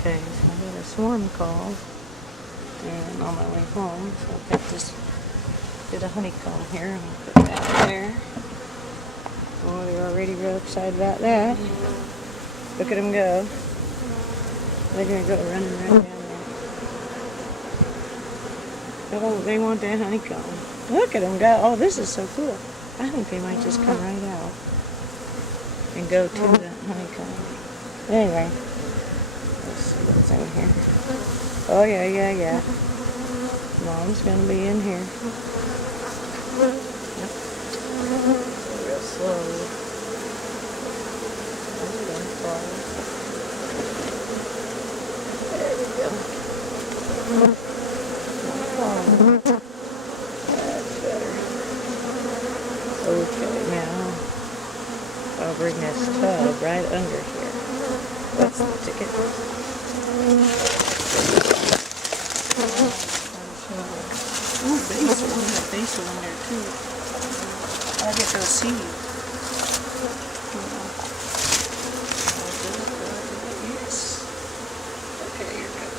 Okay, so I got a swarm call and on my way home, so I've got this bit of honeycomb here. I'm gonna put that there. Oh, they're already real excited about that. Look at them go. They're gonna go running right down there. Oh, they want that honeycomb. Look at them go. Oh, this is so cool. I think they might just come right out and go to the honeycomb. Anyway, let's see what's in here. Oh, yeah. Mom's gonna be in here. Yep. Real slowly. There we go. That's better. Okay, now I'll bring this tub right under here. That's the ticket. Ooh, basil. We got basil in there too. I'll get those seeds. Yes. Okay, you're good.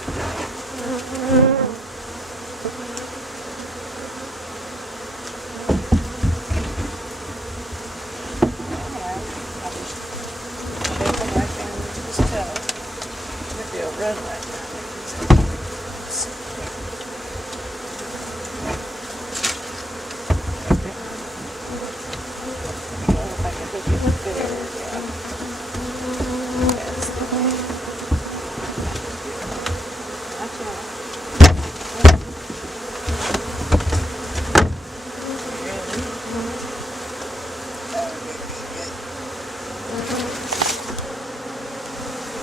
Alright, I'll just take them right down into this tub. Maybe they'll run right now.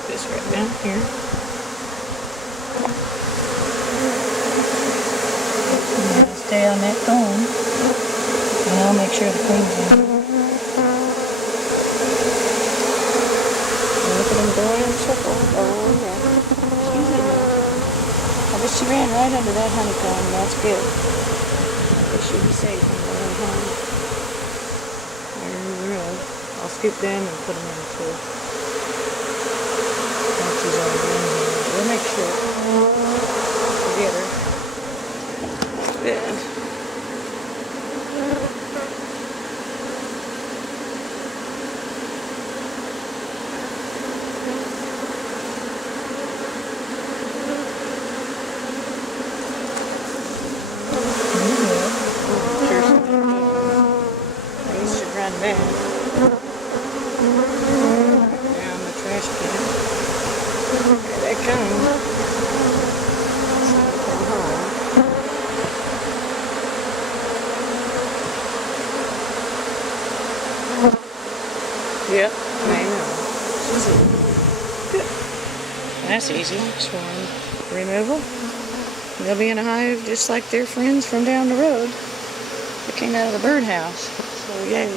This right down here. Stay on that cone, and I'll make sure the queen's in. Look at them going in circles. Oh, yeah. She's in there. I bet she ran right under that honeycomb. That's good. They should be safe when they're at home. There's the road. I'll scoop them and put them in too. Once she's already in here. We'll make sure. Get her. Good. Back down the trash can. Here they come. Come home. Yep, I know. Good. That's easy. Swarm removal. They'll be in a hive just like their friends from down the road. They came out of the birdhouse. So yay.